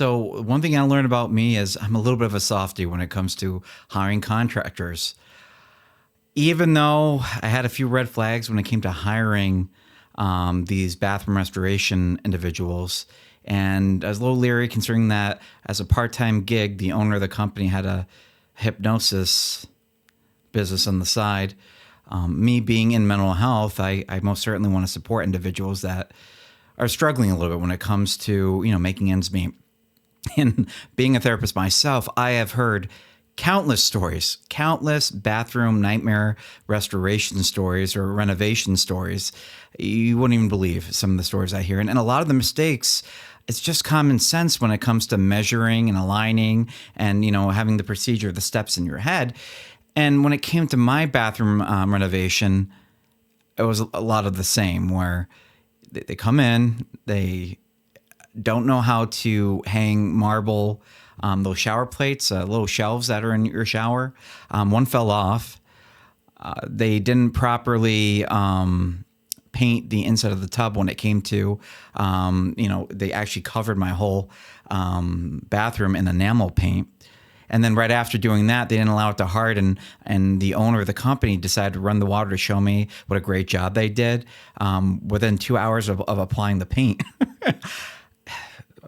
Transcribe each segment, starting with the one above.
So one thing I learned about me is I'm a little bit of a softie when it comes to hiring contractors. Even though I had a few red flags when it came to hiring these bathroom restoration individuals, and I was a little leery considering that as a part-time gig, the owner of the company had a hypnosis business on the side. Me being in mental health, I most certainly want to support individuals that are struggling a little bit when it comes to making ends meet. And being a therapist myself, I have heard countless stories, countless bathroom nightmare restoration stories or renovation stories. You wouldn't even believe some of the stories I hear. And a lot of the mistakes, it's just common sense when it comes to measuring and aligning and, having the procedure, the steps in your head. And when it came to my bathroom renovation, it was a lot of the same where they come in, they don't know how to hang marble, those shower plates, little shelves that are in your shower. One fell off. They didn't properly paint the inside of the tub when it came to, they actually covered my whole bathroom in enamel paint. And then right after doing that, they didn't allow it to harden, and the owner of the company decided to run the water to show me what a great job they did within 2 hours of applying the paint.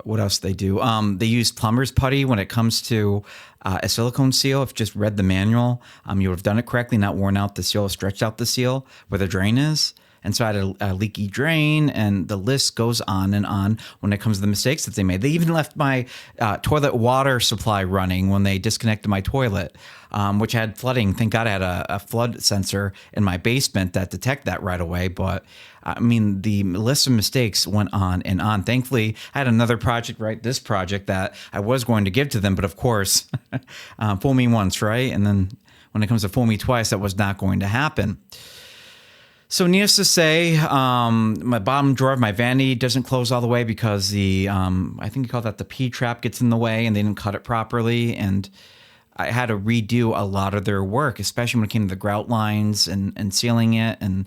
What else they do? They use plumber's putty when it comes to a silicone seal. If you just read the manual, you would have done it correctly, not worn out the seal, stretched out the seal where the drain is. And so I had a leaky drain, and the list goes on and on when it comes to the mistakes that they made. They even left my toilet water supply running when they disconnected my toilet, which had flooding. Thank God I had a flood sensor in my basement that detected that right away. But I mean, the list of mistakes went on and on. Thankfully, I had another project, this project that I was going to give to them. But of course, fool me once, right? And then when it comes to fool me twice, that was not going to happen. So needless to say, my bottom drawer of my vanity doesn't close all the way because I think you call that the P-trap gets in the way, and they didn't cut it properly. And I had to redo a lot of their work, especially when it came to the grout lines and sealing it and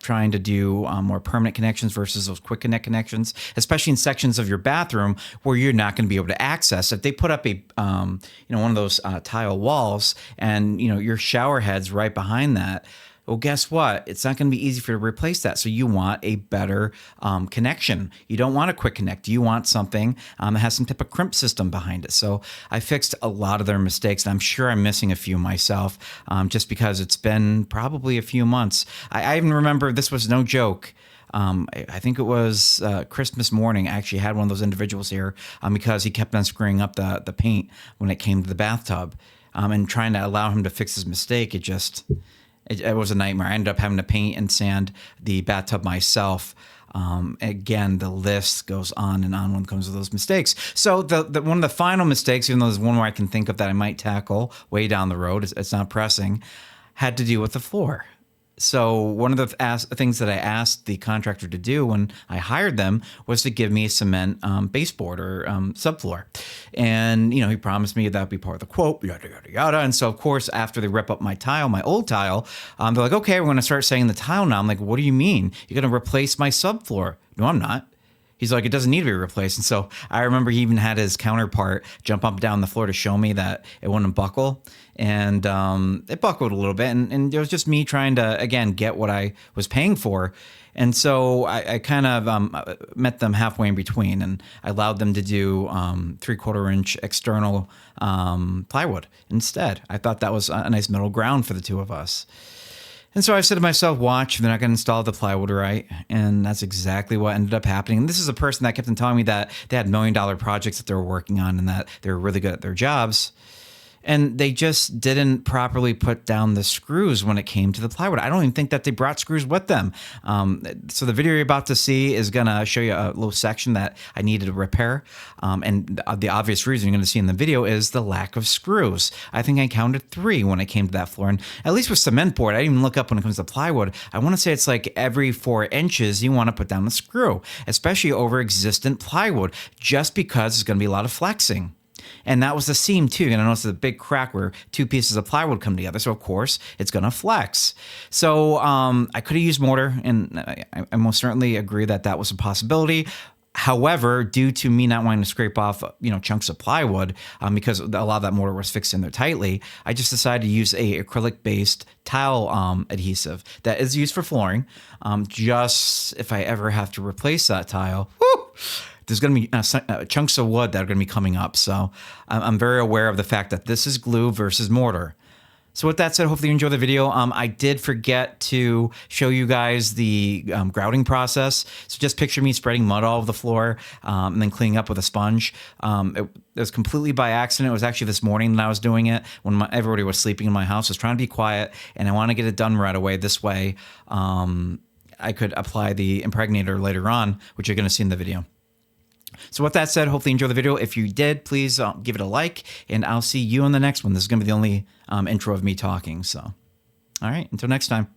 trying to do more permanent connections versus those quick connect connections, especially in sections of your bathroom where you're not going to be able to access. If they put up a one of those tile walls and your shower head's right behind that, well, guess what? It's not going to be easy for you to replace that. So you want a better connection. You don't want a quick connect. You want something that has some type of crimp system behind it. So I fixed a lot of their mistakes, and I'm sure I'm missing a few myself just because it's been probably a few months. I even remember, this was no joke, I think it was Christmas morning. I actually had one of those individuals here because he kept on screwing up the paint when it came to the bathtub, and trying to allow him to fix his mistake. It was a nightmare. I ended up having to paint and sand the bathtub myself. Again, the list goes on and on when it comes to those mistakes. So the one of the final mistakes, even though there's one more I can think of that I might tackle way down the road, it's not pressing, had to do with the floor. So one of the things that I asked the contractor to do when I hired them was to give me a cement baseboard or subfloor. And, he promised me that would be part of the quote, yada, yada, yada. And so, of course, after they rip up my tile, my old tile, they're like, okay, we're going to start saying the tile now. I'm like, what do you mean? You're going to replace my subfloor? No, I'm not. He's like, it doesn't need to be replaced. And so I remember he even had his counterpart jump up and down the floor to show me that it wouldn't buckle. And it buckled a little bit. And it was just me trying to, again, get what I was paying for. And so I kind of met them halfway in between. And I allowed them to do 3/4 inch external plywood instead. I thought that was a nice middle ground for the two of us. And so I said to myself, watch, they're not going to install the plywood right. And that's exactly what ended up happening. And this is a person that kept on telling me that they had $1 million projects that they were working on and that they were really good at their jobs. And they just didn't properly put down the screws when it came to the plywood. I don't even think that they brought screws with them. So the video you're about to see is going to show you a little section that I needed to repair. And the obvious reason you're going to see in the video is the lack of screws. I think I counted 3 when it came to that floor. And at least with cement board, I didn't even look up when it comes to plywood. I want to say it's like every 4 inches you want to put down the screw, especially over existent plywood, just because there's going to be a lot of flexing. And that was the seam too. You're going to notice a big crack where 2 pieces of plywood come together. So of course it's going to flex. So I could have used mortar, and I most certainly agree that that was a possibility. However, due to me not wanting to scrape off, chunks of plywood, because a lot of that mortar was fixed in there tightly, I just decided to use a acrylic-based tile adhesive that is used for flooring. Just if I ever have to replace that tile, there's going to be chunks of wood that are going to be coming up. So I'm very aware of the fact that this is glue versus mortar. So with that said, hopefully you enjoy the video. I did forget to show you guys the grouting process. So just picture me spreading mud all over the floor and then cleaning up with a sponge. It was completely by accident. It was actually this morning that I was doing it when everybody was sleeping in my house. I was trying to be quiet, and I want to get it done right away. This way I could apply the impregnator later on, which you're going to see in the video. So with that said, hopefully you enjoy the video. If you did, please give it a like, and I'll see you in the next one. This is going to be the only intro of me talking. So, all right, until next time.